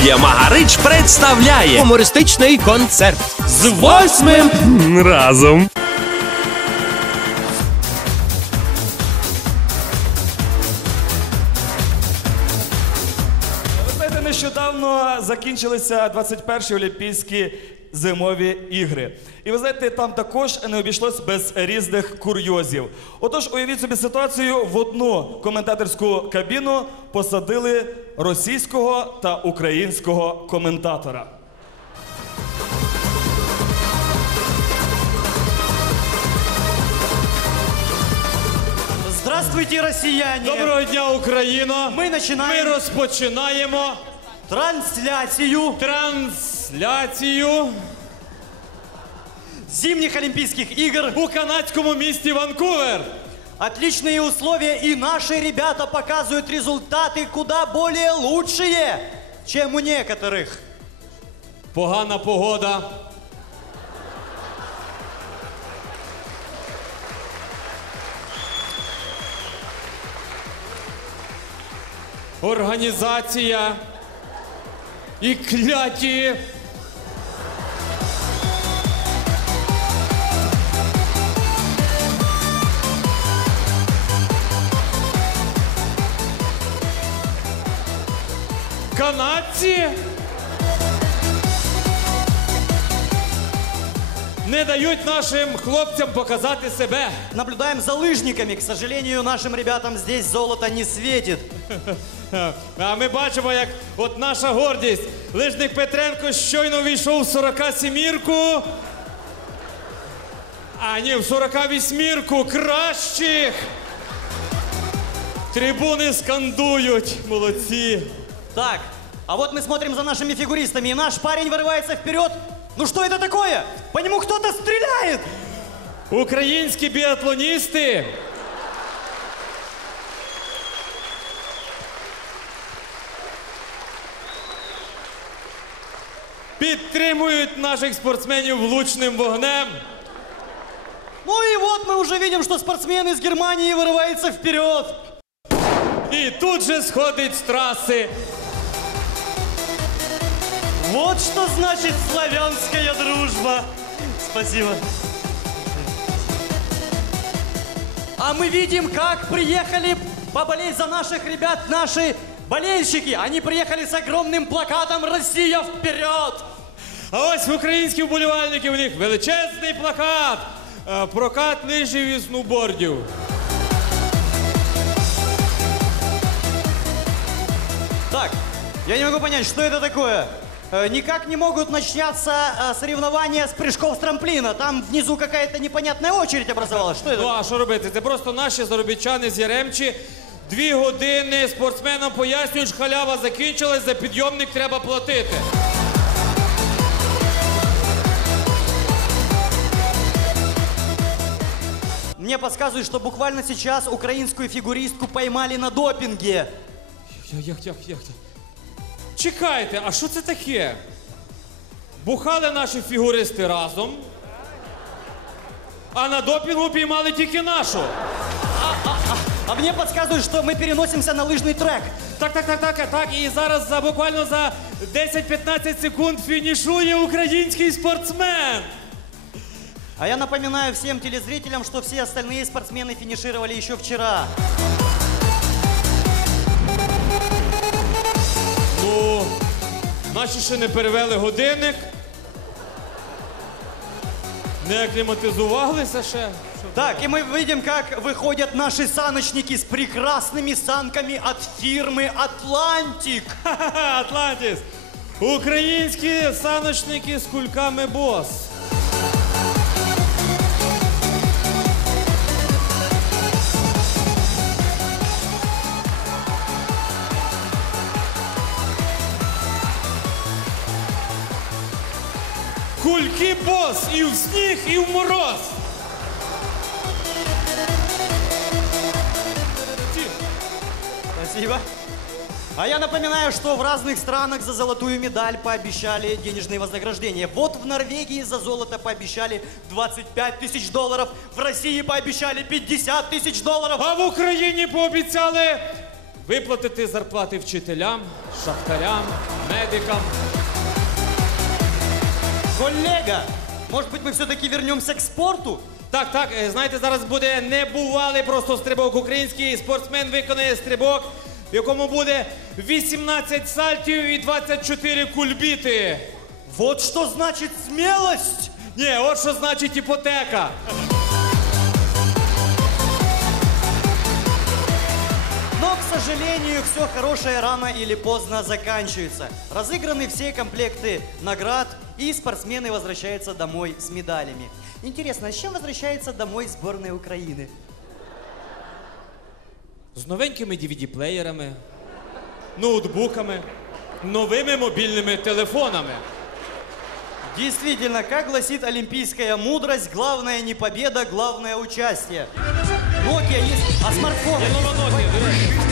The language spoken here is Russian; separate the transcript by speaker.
Speaker 1: Студія Магарич представляє
Speaker 2: гумористичний концерт
Speaker 1: з 8-м разом.
Speaker 3: Ви знаєте, нещодавно закінчилися 21-ті Олімпійські зимові ігри. І ви знаєте, там також не обійшлось без різних курйозів. Отож, уявіть собі ситуацію, в одну коментаторську кабіну посадили російського та українського коментатора.
Speaker 4: Здравствуйте, россияне!
Speaker 5: Доброго дня, Україно!
Speaker 4: Ми
Speaker 5: розпочинаємо трансляцію
Speaker 4: зимних Олимпийских игр
Speaker 5: у канадському місті Ванкувер.
Speaker 4: Отличные условия, и наши ребята показывают результаты куда более лучшие, чем у некоторых.
Speaker 5: Погана погода. Організація і кляті канадці не дають нашим хлопцям показати себе.
Speaker 4: Наблюдаем за лыжниками. К сожалению, нашим ребятам здесь золото не светит.
Speaker 5: А ми бачимо, як от наша гордість. Лижник Петренко щойно війшов в 47-ку. А ні, в 48-ку кращих. Трибуни скандують. Молодці.
Speaker 4: Так, а вот мы смотрим за нашими фигуристами, и наш парень вырывается вперед. Ну что это такое? По нему кто-то стреляет!
Speaker 5: Українські біатлоністи підтримують наших спортсменів влучним вогнем.
Speaker 4: Ну и вот мы уже видим, что спортсмен из Германии вырывается вперед.
Speaker 5: І тут же сходить з траси.
Speaker 4: Вот что значит славянская дружба. Спасибо. А мы видим, как приехали поболеть за наших ребят наши болельщики. Они приехали с огромным плакатом «Россия вперед!».
Speaker 5: А ось в українських вболівальників у них величезний плакат. Прокат лижів і сноубордів.
Speaker 4: Так, я не могу понять, что это такое. Никак не могут начаться соревнования с прыжков с трамплина. Там внизу какая-то непонятная очередь образовалась. Что это?
Speaker 5: Ну а що робити? Це просто наші заробітчани з Яремчі. 2 години спортсменам пояснюють, що халява закінчилась, за підйомник треба платити.
Speaker 4: Мне подсказывают, что буквально сейчас украинскую фигуристку поймали на допинге.
Speaker 5: Як? Чекайте, а що це таке? Бухали наші фігуристи разом, а на допінгу піймали тільки нашу.
Speaker 4: А мне подсказывают, что мы переносимся на лыжный трек.
Speaker 5: Так, і зараз буквально за 10-15 секунд фінішує український спортсмен.
Speaker 4: А я напоминаю всем телезрителям, что все остальные спортсмены финишировали еще вчера.
Speaker 5: Ну, наші ще не перевели годинник, не акліматизувалися ще.
Speaker 4: Так, и мы видим, как выходят наши саночники с прекрасными санками от фирмы «Атлантик».
Speaker 5: Ха-ха-ха, Атлантис! Українські саночники з кульками «Босс». Кульки «Босс» и в снег, и в мороз.
Speaker 4: Спасибо. А я напоминаю, что в разных странах за золотую медаль пообещали денежные вознаграждения. Вот в Норвегии за золото пообещали 25 тысяч долларов, в России пообещали 50 тысяч долларов.
Speaker 5: А в Україні пообіцяли Виплатити зарплати вчителям, шахтарям, медикам.
Speaker 4: Коллега, может быть, мы все-таки вернемся к спорту?
Speaker 5: Так, знаєте, зараз буде небувалий просто стрибок. Український спортсмен виконає стрибок, в якому буде 18 сальтів і 24 кульбіти.
Speaker 4: Вот что значит смелость!
Speaker 5: Ні, от що значить іпотека.
Speaker 4: Но, к сожалению, все хорошее рано или поздно заканчивается. Разыграны все комплекты наград, и спортсмены возвращаются домой с медалями. Интересно, а с чем возвращается домой сборная Украины?
Speaker 5: З новенькими DVD-плеєрами, ноутбуками, новими мобільними телефонами.
Speaker 4: Действительно, как гласит олимпийская мудрость, главное не победа, главное участие. Nokia есть, а смартфоны есть?